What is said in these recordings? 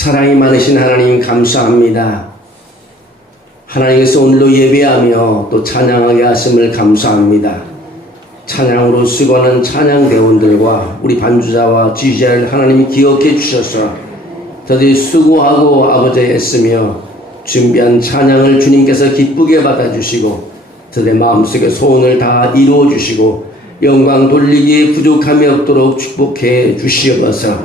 사랑이 많으신 하나님 감사합니다. 하나님께서 오늘도 예배하며 또 찬양하게 하심을 감사합니다. 찬양으로 수고하는 찬양대원들과 우리 반주자와 지휘자를 하나님이 기억해 주셔서 저들이 수고하고 아버지에 애쓰며 준비한 찬양을 주님께서 기쁘게 받아주시고 저들의 마음속에 소원을 다 이루어 주시고 영광 돌리기에 부족함이 없도록 축복해 주시옵소서.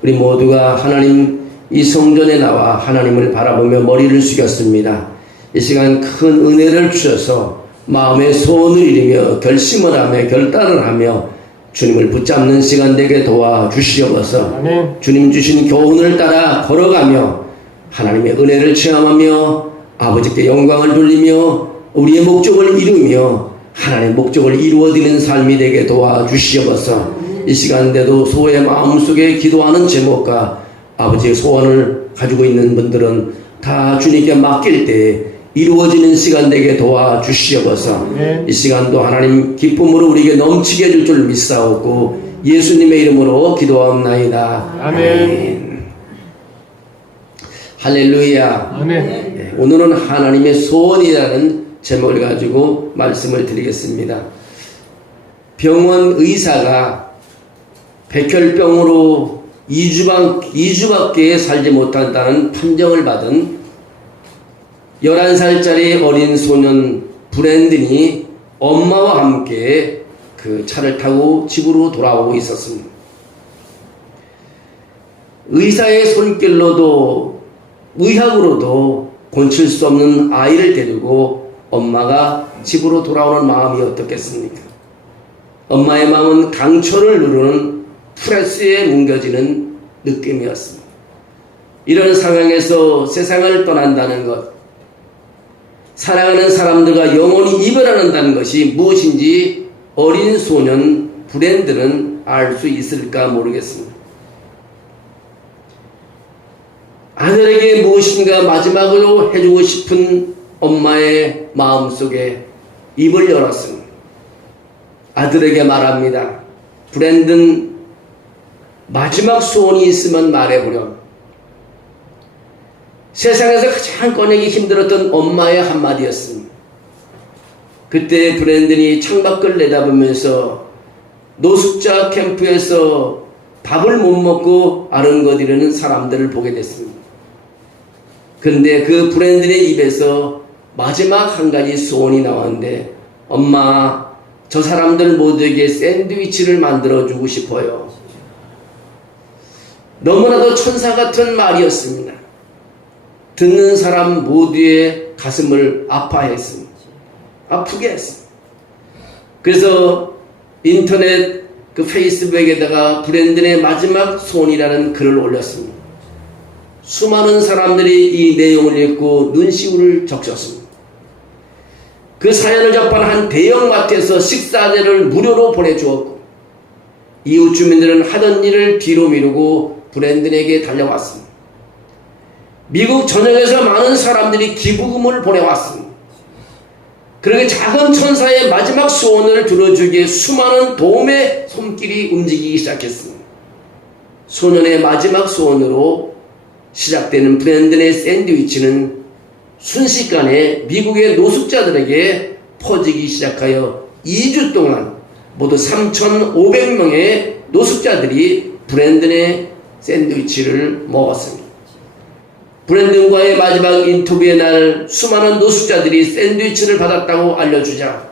우리 모두가 하나님 이 성전에 나와 하나님을 바라보며 머리를 숙였습니다. 이 시간 큰 은혜를 주셔서 마음의 소원을 이루며 결심을 하며 결단을 하며 주님을 붙잡는 시간 되게 도와주시옵소서. 주님 주신 교훈을 따라 걸어가며 하나님의 은혜를 체험하며 아버지께 영광을 돌리며 우리의 목적을 이루며 하나님의 목적을 이루어드리는 삶이 되게 도와주시옵소서. 이 시간대도 소의 마음속에 기도하는 제목과 아버지의 소원을 가지고 있는 분들은 다 주님께 맡길 때 이루어지는 시간 되게 도와주시옵소서. 이 시간도 하나님 기쁨으로 우리에게 넘치게 해줄 줄 믿사옵고 예수님의 이름으로 기도하옵나이다. 아멘. 할렐루야. 아멘. 네, 오늘은 하나님의 소원이라는 제목을 가지고 말씀을 드리겠습니다. 병원 의사가 백혈병으로 2주밖에 살지 못한다는 판정을 받은 11살짜리 어린 소년 브랜든이 엄마와 함께 그 차를 타고 집으로 돌아오고 있었습니다. 의사의 손길로도 의학으로도 고칠 수 없는 아이를 데리고 엄마가 집으로 돌아오는 마음이 어떻겠습니까? 엄마의 마음은 강철을 누르는 프레스에 뭉겨지는 느낌이었습니다. 이런 상황에서 세상을 떠난다는 것, 사랑하는 사람들과 영원히 이별한다는 것이 무엇인지 어린 소년 브랜드는 알 수 있을까 모르겠습니다. 아들에게 무엇인가 마지막으로 해주고 싶은 엄마의 마음속에 입을 열었습니다. 아들에게 말합니다. 브랜든, 마지막 소원이 있으면 말해보렴. 세상에서 가장 꺼내기 힘들었던 엄마의 한마디였습니다. 그때 브랜든이 창밖을 내다보면서 노숙자 캠프에서 밥을 못 먹고 아른거리는 사람들을 보게 됐습니다. 그런데 그 브랜든의 입에서 마지막 한 가지 소원이 나왔는데, 엄마, 저 사람들 모두에게 샌드위치를 만들어주고 싶어요. 너무나도 천사 같은 말이었습니다. 듣는 사람 모두의 가슴을 아파했습니다. 아프게 했습니다. 그래서 인터넷 그 페이스북에다가 브랜든의 마지막 소원이라는 글을 올렸습니다. 수많은 사람들이 이 내용을 읽고 눈시울을 적셨습니다. 그 사연을 접한 한 대형마트에서 식사대를 무료로 보내주었고, 이웃 주민들은 하던 일을 뒤로 미루고 브랜든에게 달려왔습니다. 미국 전역에서 많은 사람들이 기부금을 보내왔습니다. 그렇게 작은 천사의 마지막 소원을 들어주기에 수많은 도움의 손길이 움직이기 시작했습니다. 소년의 마지막 소원으로 시작되는 브랜든의 샌드위치는 순식간에 미국의 노숙자들에게 퍼지기 시작하여 2주 동안 모두 3,500명의 노숙자들이 브랜든의 샌드위치를 먹었습니다. 브랜든과의 마지막 인터뷰의 날 수많은 노숙자들이 샌드위치를 받았다고 알려주자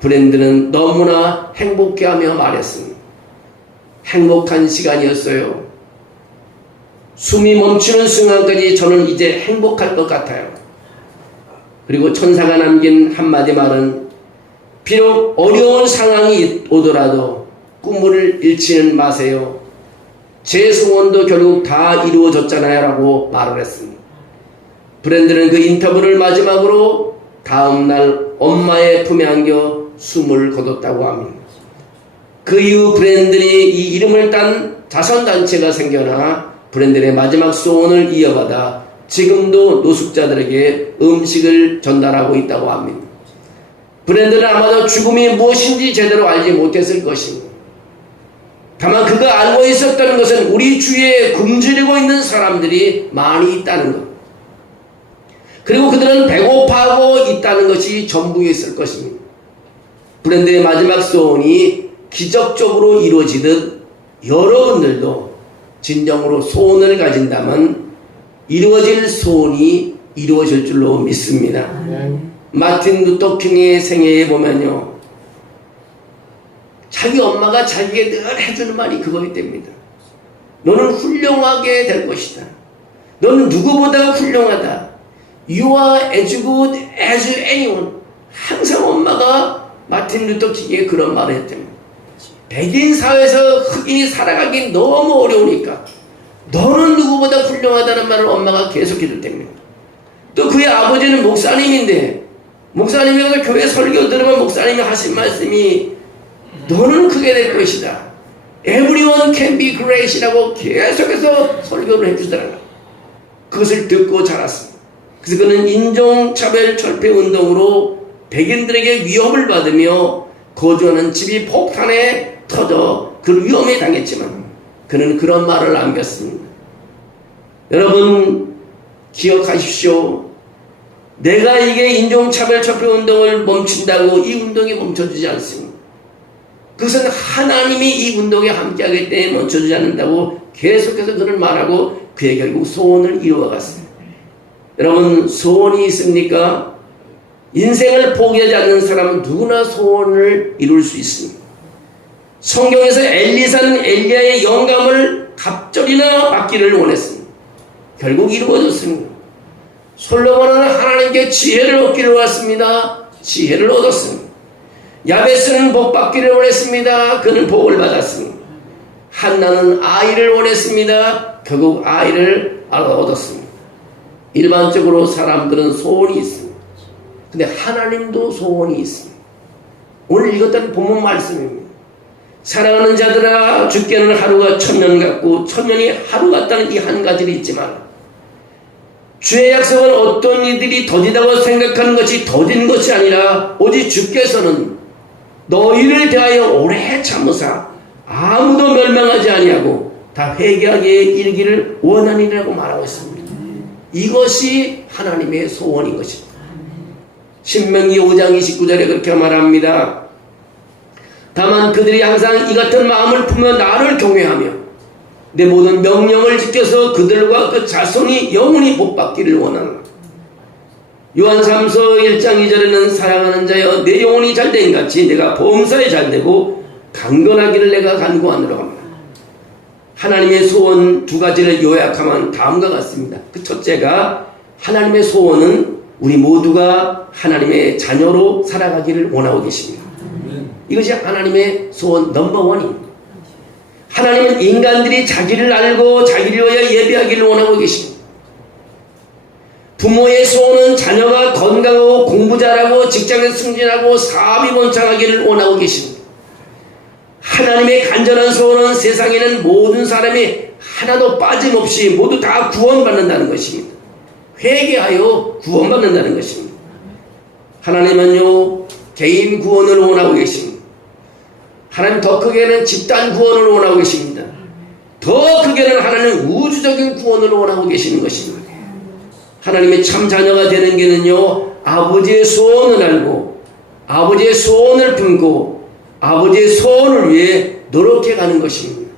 브랜든은 너무나 행복해하며 말했습니다. 행복한 시간이었어요. 숨이 멈추는 순간까지 저는 이제 행복할 것 같아요. 그리고 천사가 남긴 한마디 말은, 비록 어려운 상황이 오더라도 꿈을 잃지는 마세요. 제 소원도 결국 다 이루어졌잖아요 라고 말을 했습니다. 브랜든은 그 인터뷰를 마지막으로 다음날 엄마의 품에 안겨 숨을 거뒀다고 합니다. 그 이후 브랜든이 이 이름을 딴 자선단체가 생겨나 브랜든의 마지막 소원을 이어받아 지금도 노숙자들에게 음식을 전달하고 있다고 합니다. 브랜든은 아마도 죽음이 무엇인지 제대로 알지 못했을 것입니다. 다만 그가 알고 있었던 것은 우리 주위에 굶주리고 있는 사람들이 많이 있다는 것. 그리고 그들은 배고파하고 있다는 것이 전부였을 것입니다. 브랜드의 마지막 소원이 기적적으로 이루어지듯 여러분들도 진정으로 소원을 가진다면 이루어질 소원이 이루어질 줄로 믿습니다. 마틴 루터 킹의 생애에 보면요, 자기 엄마가 자기에게 늘 해주는 말이 그거기 때문이다. 너는 훌륭하게 될 것이다. 너는 누구보다 훌륭하다. You are as good as anyone. 항상 엄마가 마틴 루터 킹에게 그런 말을 했답니다. 백인 사회에서 흑인이 살아가기 너무 어려우니까 너는 누구보다 훌륭하다는 말을 엄마가 계속해 줄 때입니다. 또 그의 아버지는 목사님인데, 목사님이 가서 교회 설교 들으면 목사님이 하신 말씀이 너는 크게 될 것이다. Everyone can be great이라고 계속해서 설교를 해주더라고요. 그것을 듣고 자랐습니다. 그래서 그는 인종차별 철폐 운동으로 백인들에게 위협을 받으며 거주하는 집이 폭탄에 터져 그 위험에 당했지만 그는 그런 말을 남겼습니다. 여러분 기억하십시오. 내가 이게 인종차별 철폐 운동을 멈춘다고 이 운동이 멈춰주지 않습니다. 그것은 하나님이 이 운동에 함께하기 때문에 멈춰주지 않는다고 계속해서 그를 말하고 그의 결국 소원을 이루어갔습니다. 여러분 소원이 있습니까? 인생을 포기하지 않는 사람은 누구나 소원을 이룰 수 있습니다. 성경에서 엘리사는 엘리야의 영감을 갑절이나 받기를 원했습니다. 결국 이루어졌습니다. 솔로몬은 하나님께 지혜를 얻기를 원했습니다. 지혜를 얻었습니다. 야베스는 복 받기를 원했습니다. 그는 복을 받았습니다. 한나는 아이를 원했습니다. 결국 아이를 얻었습니다. 일반적으로 사람들은 소원이 있습니다. 근데 하나님도 소원이 있습니다. 오늘 읽었던 본문 말씀입니다. 사랑하는 자들아, 주께는 하루가 천년 같고 천년이 하루 같다는 이 한 가지를 잊지 마라. 주의 약속은 어떤 이들이 더디다고 생각하는 것이 더딘 것이 아니라 오직 주께서는 너희를 대하여 오래 참으사 아무도 멸망하지 아니하고 다 회개하게 이르기를 원하니라고 말하고 있습니다. 이것이 하나님의 소원인 것입니다. 신명기 5장 29절에 그렇게 말합니다. 다만 그들이 항상 이 같은 마음을 품어 나를 경외하며 내 모든 명령을 지켜서 그들과 그 자손이 영원히 복받기를 원하노라. 요한 3서 1장 2절에는 사랑하는 자여 내 영혼이 잘된 같이 내가 범사에 잘되고 강건하기를 내가 간구하노라 합니다. 하나님의 소원 두 가지를 요약하면 다음과 같습니다. 그 첫째가 하나님의 소원은 우리 모두가 하나님의 자녀로 살아가기를 원하고 계십니다. 이것이 하나님의 소원 넘버원입니다. 하나님은 인간들이 자기를 알고 자기를 위하여 예배하기를 원하고 계십니다. 부모의 소원은 자녀가 건강하고 공부 잘하고 직장에서 승진하고 사업이 번창하기를 원하고 계십니다. 하나님의 간절한 소원은 세상에는 모든 사람이 하나도 빠짐없이 모두 다 구원받는다는 것입니다. 회개하여 구원받는다는 것입니다. 하나님은요 개인 구원을 원하고 계십니다. 하나님 더 크게는 집단 구원을 원하고 계십니다. 더 크게는 하나님 우주적인 구원을 원하고 계시는 것입니다. 하나님의 참 자녀가 되는 게는요 아버지의 소원을 알고 아버지의 소원을 품고 아버지의 소원을 위해 노력해가는 것입니다.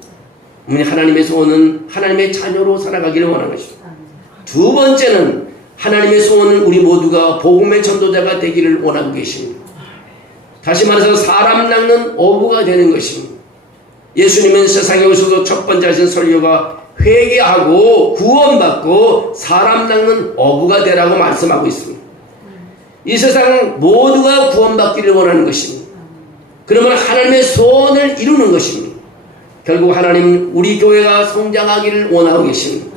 하나님의 소원은 하나님의 자녀로 살아가기를 원하는 것입니다. 두 번째는 하나님의 소원은 우리 모두가 복음의 전도자가 되기를 원하고 계십니다. 다시 말해서 사람 낚는 어부가 되는 것입니다. 예수님은 세상에 오셔서 첫 번째 하신 설교가 회개하고 구원받고 사람 낚는 어부가 되라고 말씀하고 있습니다. 이 세상 모두가 구원받기를 원하는 것입니다. 그러면 하나님의 소원을 이루는 것입니다. 결국 하나님 우리 교회가 성장하기를 원하고 계십니다.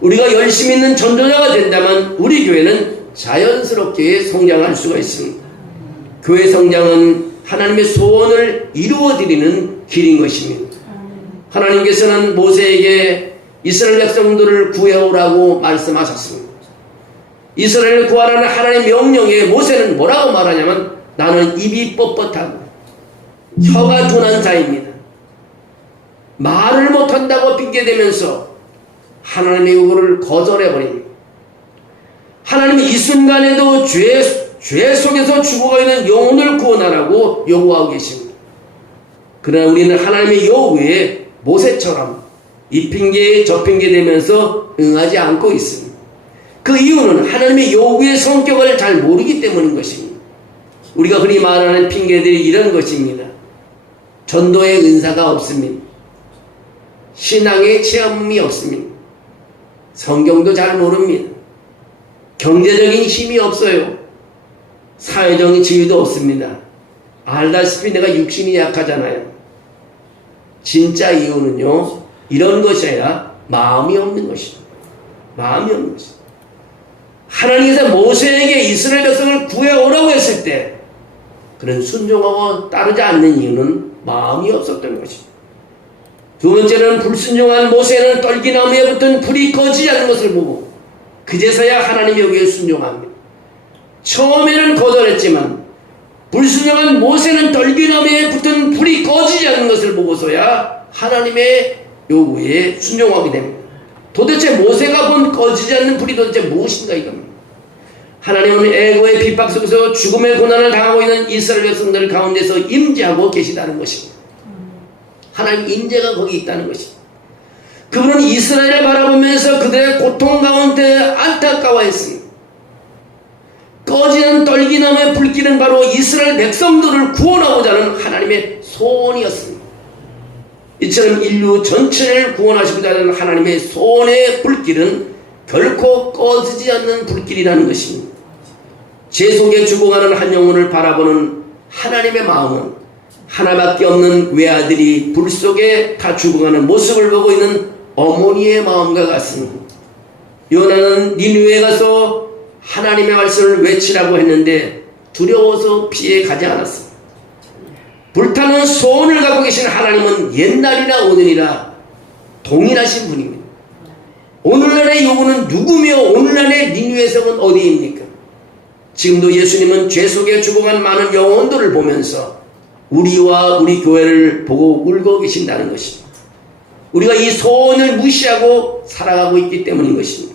우리가 열심히 있는 전도자가 된다면 우리 교회는 자연스럽게 성장할 수가 있습니다. 교회 성장은 하나님의 소원을 이루어드리는 길인 것입니다. 하나님께서는 모세에게 이스라엘 백성들을 구해오라고 말씀하셨습니다. 이스라엘을 구하라는 하나님의 명령에 모세는 뭐라고 말하냐면 나는 입이 뻣뻣하고 혀가 둔한 자입니다. 말을 못한다고 핑계대면서 하나님의 요구를 거절해버립니다. 하나님이 이 순간에도 죄 속에서 죽어가 있는 영혼을 구원하라고 요구하고 계십니다. 그러나 우리는 하나님의 요구에 모세처럼 이 핑계 저 핑계 대면서 응하지 않고 있습니다. 그 이유는 하나님의 요구의 성격을 잘 모르기 때문인 것입니다. 우리가 흔히 말하는 핑계들이 이런 것입니다. 전도의 은사가 없습니다. 신앙의 체험이 없습니다. 성경도 잘 모릅니다. 경제적인 힘이 없어요. 사회적인 지위도 없습니다. 알다시피 내가 육신이 약하잖아요. 진짜 이유는요, 이런 것이 아니라 마음이 없는 것입니다. 마음이 없는 것입니다. 하나님께서 모세에게 이스라엘 백성을 구해오라고 했을 때 그런 순종하고 따르지 않는 이유는 마음이 없었던 것입니다. 두 번째는 불순종한 모세는 떨기나무에 붙은 불이 꺼지지 않는 것을 보고 그제서야 하나님의 요구에 순종합니다. 처음에는 거절했지만 불순종한 모세는 떨기나무에 붙은 불이 꺼지지 않는 것을 보고서야 하나님의 요구에 순종하게 됩니다. 도대체 모세가 본 꺼지지 않는 불이 도대체 무엇인가 이겁니다. 하나님은 애고의 핍박 속에서 죽음의 고난을 당하고 있는 이스라엘 백성들 가운데서 임재하고 계시다는 것입니다. 하나님 임재가 거기 있다는 것입니다. 그분은 이스라엘을 바라보면서 그들의 고통 가운데 안타까워했습니다. 꺼지는 떨기나무의 불길은 바로 이스라엘 백성들을 구원하고자 하는 하나님의 소원이었습니다. 이처럼 인류 전체를 구원하시고자 하는 하나님의 소원의 불길은 결코 꺼지지 않는 불길이라는 것입니다. 죄 속에 죽어가는 한 영혼을 바라보는 하나님의 마음은 하나밖에 없는 외아들이 불 속에 다 죽어가는 모습을 보고 있는 어머니의 마음과 같습니다. 요나는 니느웨에 가서 하나님의 말씀을 외치라고 했는데 두려워서 피해 가지 않았습니다. 불타는 소원을 갖고 계신 하나님은 옛날이나 오늘이나 동일하신 분입니다. 오늘날의 요구는 누구며 오늘날의 니느웨 성은 어디입니까? 지금도 예수님은 죄 속에 죽어간 많은 영혼들을 보면서 우리와 우리 교회를 보고 울고 계신다는 것입니다. 우리가 이 소원을 무시하고 살아가고 있기 때문인 것입니다.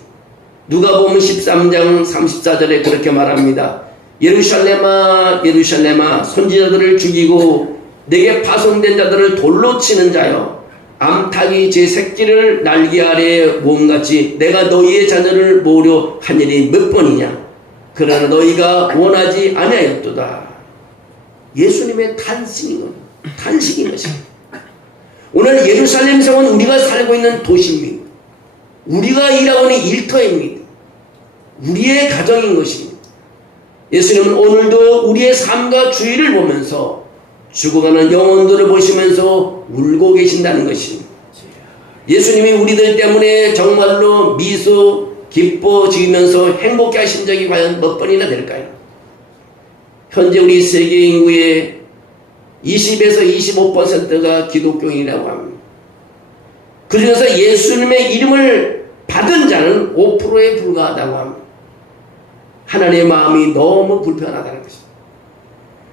누가복음 13장 34절에 그렇게 말합니다. 예루살렘아 예루살렘아 선지자들을 죽이고 내게 파손된 자들을 돌로 치는 자여 암탉이 제 새끼를 날개 아래에 모음같이 내가 너희의 자녀를 모으려 한 일이 몇 번이냐. 그러나 너희가 원하지 아니하였도다. 예수님의 탄식인 것입니다. 오늘 예루살렘 성은 우리가 살고 있는 도시입니다. 우리가 일하고 있는 일터입니다. 우리의 가정인 것입니다. 예수님은 오늘도 우리의 삶과 주의를 보면서 죽어가는 영혼들을 보시면서 울고 계신다는 것입니다. 예수님이 우리들 때문에 정말로 미소 기뻐 지으면서 행복해 하신 적이 과연 몇 번이나 될까요? 현재 우리 세계 인구의 20에서 25%가 기독교인이라고 합니다. 그 중에서 예수님의 이름을 받은 자는 5%에 불과하다고 합니다. 하나님의 마음이 너무 불편하다는 것입니다.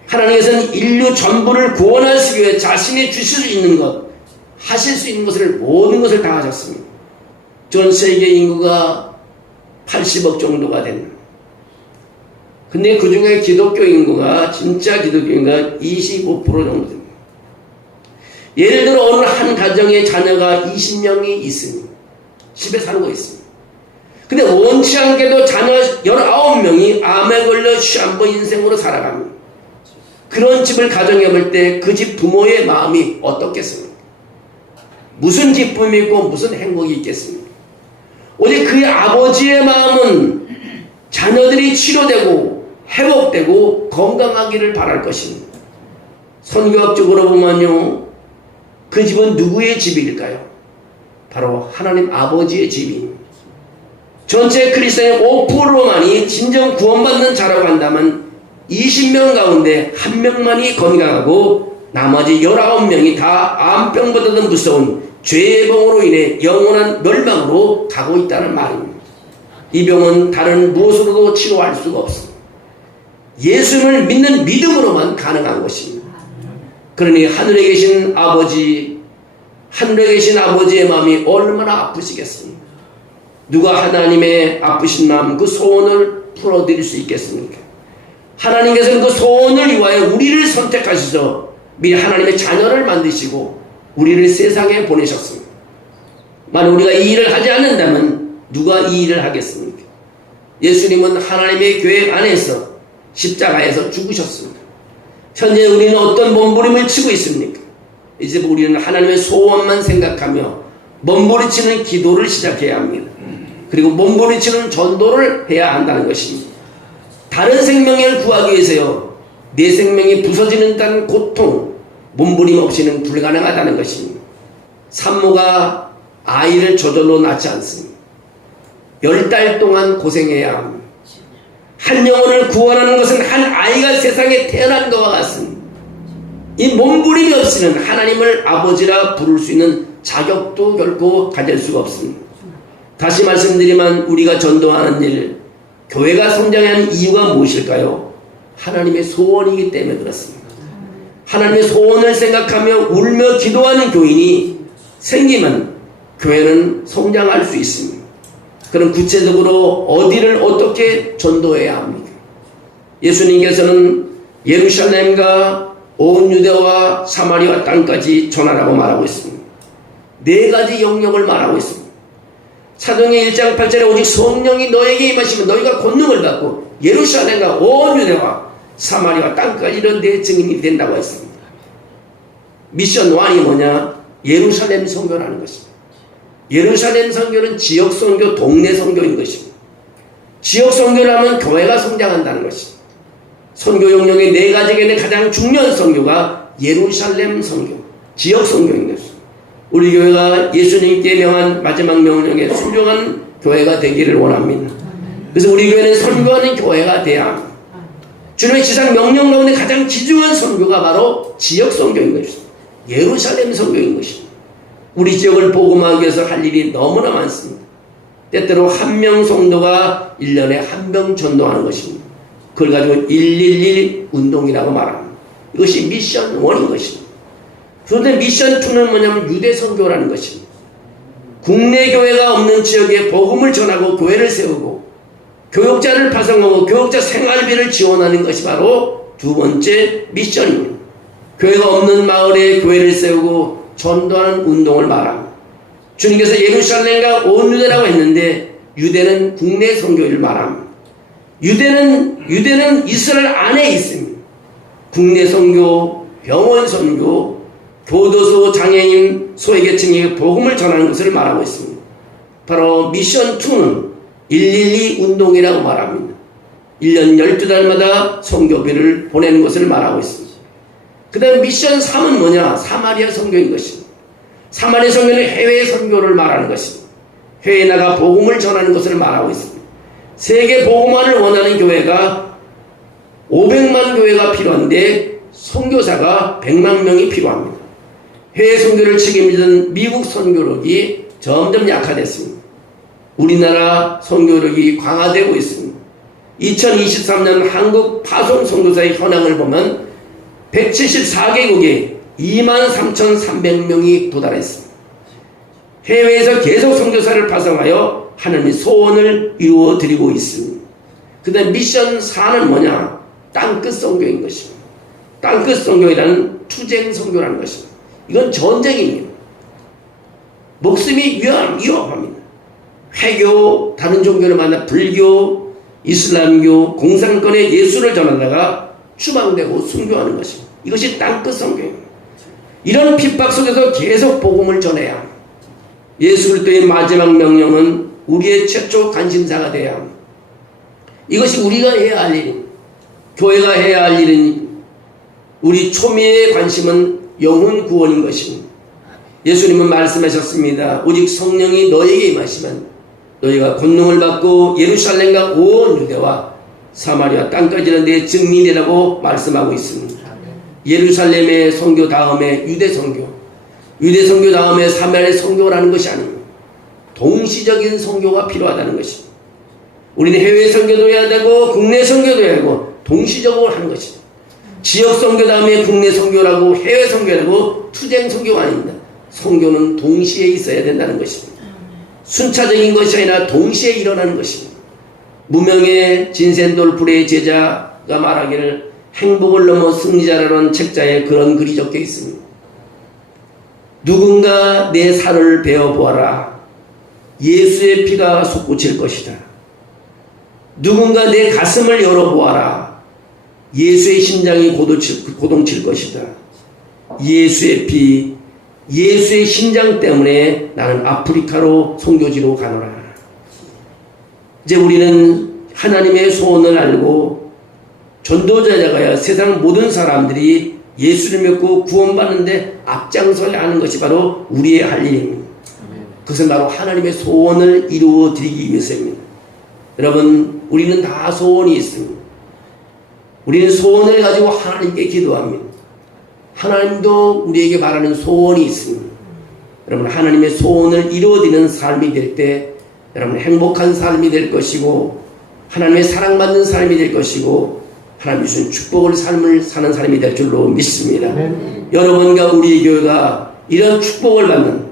하나님께서는 인류 전부를 구원하시기 위해 자신이 주실 수 있는 것, 하실 수 있는 것을 모든 것을 다 하셨습니다. 전 세계 인구가 80억 정도가 됩니다. 근데 그 중에 기독교 인구가, 진짜 기독교 인구가 25% 정도 됩니다. 예를 들어 어느 한 가정에 자녀가 20명이 있습니다. 집에 살고 있습니다. 근데 원치 않게도 자녀 19명이 암에 걸려 시한번 인생으로 살아갑니다. 그런 집을 가정해 볼 때 그 집 부모의 마음이 어떻겠습니까? 무슨 기쁨이 있고 무슨 행복이 있겠습니까? 오직 그의 아버지의 마음은 자녀들이 치료되고 회복되고 건강하기를 바랄 것입니다. 선교학적으로 보면요, 그 집은 누구의 집일까요? 바로 하나님 아버지의 집입니다. 전체 크리스천의 5%만이 진정 구원받는 자라고 한다면 20명 가운데 1명만이 건강하고 나머지 19명이 다 암병보다도 무서운 죄의 병으로 인해 영원한 멸망으로 가고 있다는 말입니다. 이 병은 다른 무엇으로도 치료할 수가 없습니다. 예수님을 믿는 믿음으로만 가능한 것입니다. 그러니 하늘에 계신 아버지, 하늘에 계신 아버지의 마음이 얼마나 아프시겠습니까? 누가 하나님의 아프신 마음, 그 소원을 풀어드릴 수 있겠습니까? 하나님께서는 그 소원을 위하여 우리를 선택하셔서 미리 하나님의 자녀를 만드시고 우리를 세상에 보내셨습니다. 만약 우리가 이 일을 하지 않는다면 누가 이 일을 하겠습니까? 예수님은 하나님의 계획 안에서 십자가에서 죽으셨습니다. 현재 우리는 어떤 몸부림을 치고 있습니까? 이제 우리는 하나님의 소원만 생각하며 몸부림치는 기도를 시작해야 합니다. 그리고 몸부림치는 전도를 해야 한다는 것입니다. 다른 생명을 구하기 위해서요, 내 생명이 부서지는 듯한 고통, 몸부림 없이는 불가능하다는 것입니다. 산모가 아이를 저절로 낳지 않습니다. 10달 동안 고생해야 합니다. 한 영혼을 구원하는 것은 한 아이가 세상에 태어난 것과 같습니다. 이 몸부림이 없이는 하나님을 아버지라 부를 수 있는 자격도 결코 가질 수가 없습니다. 다시 말씀드리면 우리가 전도하는 일, 교회가 성장해야 하는 이유가 무엇일까요? 하나님의 소원이기 때문에 그렇습니다. 하나님의 소원을 생각하며 울며 기도하는 교인이 생기면 교회는 성장할 수 있습니다. 그럼 구체적으로 어디를 어떻게 전도해야 합니까? 예수님께서는 예루살렘과 온 유대와 사마리아 땅까지 전하라고 말하고 있습니다. 4가지 영역을 말하고 있습니다. 사도행전 1장 8절에 오직 성령이 너에게 임하시면 너희가 권능을 받고 예루살렘과 온 유대와 사마리아 땅까지 이런 내 증인이 된다고 했습니다. 미션 1이 뭐냐? 예루살렘 선교라는 것입니다. 예루살렘 선교는 지역 선교, 동네 선교인 것입니다. 지역 선교를 하면 교회가 성장한다는 것입니다. 선교 영역의 4가지 중에 가장 중요한 선교가 예루살렘 선교, 지역 선교인 것입니다. 우리 교회가 예수님께 명한 마지막 명령에 순종한 교회가 되기를 원합니다. 그래서 우리 교회는 선교하는 교회가 돼야 합니다. 주님의 지상 명령 가운데 가장 귀중한 선교가 바로 지역 선교인 것입니다. 예루살렘 선교인 것입니다. 우리 지역을 복음하기 위해서 할 일이 너무나 많습니다. 때때로 한 명 성도가 1년에 한 명 전도하는 것입니다. 그걸 가지고 111 운동이라고 말합니다. 이것이 미션 1인 것입니다. 그런데 미션 2는 뭐냐면 유대 선교라는 것입니다. 국내 교회가 없는 지역에 복음을 전하고 교회를 세우고 교육자를 파송하고 교육자 생활비를 지원하는 것이 바로 2번째 미션입니다. 교회가 없는 마을에 교회를 세우고 전도하는 운동을 말합니다. 주님께서 예루살렘과 온 유대라고 했는데 유대는 국내 선교를 말합니다. 유대는 이스라엘 안에 있습니다. 국내 선교, 병원 선교, 교도소, 장애인, 소외계층에게 복음을 전하는 것을 말하고 있습니다. 바로 미션 2는 112 운동이라고 말합니다. 1년 12달마다 선교비를 보내는 것을 말하고 있습니다. 그 다음 미션 3은 뭐냐? 사마리아 선교인 것입니다. 사마리아 선교는 해외 선교를 말하는 것입니다. 해외에 나가 복음을 전하는 것을 말하고 있습니다. 세계 복음화를 원하는 교회가 500만 교회가 필요한데 선교사가 100만 명이 필요합니다. 해외 선교를 책임지던 미국 선교력이 점점 약화됐습니다. 우리나라 선교력이 강화되고 있습니다. 2023년 한국 파송 선교사의 현황을 보면 174개국에 23,300명이 도달했습니다. 해외에서 계속 선교사를 파송하여 하나님의 소원을 이루어드리고 있습니다. 그 다음 미션 4는 뭐냐? 땅끝 선교인 것입니다. 땅끝 선교이라는 투쟁 선교라는 것입니다. 이건 전쟁입니다. 목숨이 위험합니다. 회교, 다른 종교를 만나 불교, 이슬람교, 공산권의 예수를 전하다가 추방되고 순교하는 것입니다. 이것이 땅끝 선교입니다. 이런 핍박 속에서 계속 복음을 전해야 합니다. 예수 그리스도의 마지막 명령은 우리의 최초 관심사가 되어야 합니다. 이것이 우리가 해야 할 일입니다. 교회가 해야 할 일은 우리 초미의 관심은 영혼 구원인 것입니다. 예수님은 말씀하셨습니다. 오직 성령이 너에게 임하시면 너희가 권능을 받고 예루살렘과 온 유대와 사마리아 땅까지는 내 증인이라고 말씀하고 있습니다. 예루살렘의 선교 다음에 유대 선교, 유대 선교 다음에 사마리아 선교라는 것이 아닙니다. 동시적인 선교가 필요하다는 것입니다. 우리는 해외 선교도 해야 되고 국내 선교도 해야 되고 동시적으로 하는 것입니다. 지역 선교 다음에 국내 선교라고 해외 선교라고 투쟁 선교가 아닙니다. 선교는 동시에 있어야 된다는 것입니다. 순차적인 것이 아니라 동시에 일어나는 것입니다. 무명의 진센돌프레의 제자가 말하기를 행복을 넘어 승리자라는 책자에 그런 글이 적혀 있습니다. 누군가 내 살을 베어보아라. 예수의 피가 솟구칠 것이다. 누군가 내 가슴을 열어보아라. 예수의 심장이 고동칠 것이다. 예수의 피, 예수의 심장 때문에 나는 아프리카로 선교지로 가노라. 이제 우리는 하나님의 소원을 알고 전도자가 세상 모든 사람들이 예수를 믿고 구원받는데 앞장서야 하는 것이 바로 우리의 할 일입니다. 그것은 바로 하나님의 소원을 이루어 드리기 위해서입니다. 여러분, 우리는 다 소원이 있습니다. 우리는 소원을 가지고 하나님께 기도합니다. 하나님도 우리에게 바라는 소원이 있습니다. 여러분, 하나님의 소원을 이루어드리는 삶이 될 때 여러분 행복한 삶이 될 것이고 하나님의 사랑받는 삶이 될 것이고 하나님이 주신 축복을 삶을 사는 사람이 될 줄로 믿습니다. 여러분과 우리 교회가 이런 축복을 받는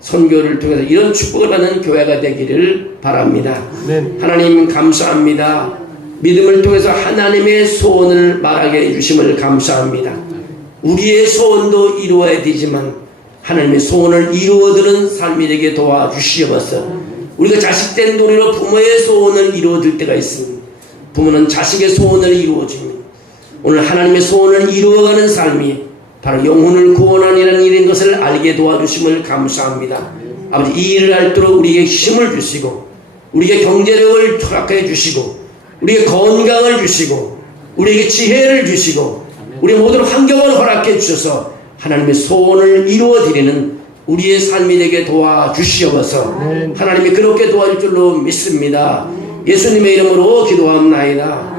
선교를 통해서 이런 축복을 받는 교회가 되기를 바랍니다. 하나님 감사합니다. 믿음을 통해서 하나님의 소원을 말하게 해주심을 감사합니다. 우리의 소원도 이루어야 되지만 하나님의 소원을 이루어드는 삶이 되게 도와주시옵소서. 우리가 자식된 돈으로 부모의 소원을 이루어줄 때가 있습니다. 부모는 자식의 소원을 이루어줍니다. 오늘 하나님의 소원을 이루어가는 삶이 바로 영혼을 구원하는 일인 것을 알게 도와주심을 감사합니다. 아버지, 이 일을 할도록 우리에게 힘을 주시고 우리에게 경제력을 허락해 주시고 우리에게 건강을 주시고 우리에게 지혜를 주시고 우리 모든 환경을 허락해 주셔서 하나님의 소원을 이루어드리는 우리의 삶이 되게 도와주시옵소서. 하나님이 그렇게 도와줄 줄로 믿습니다. 예수님의 이름으로 기도합나이다.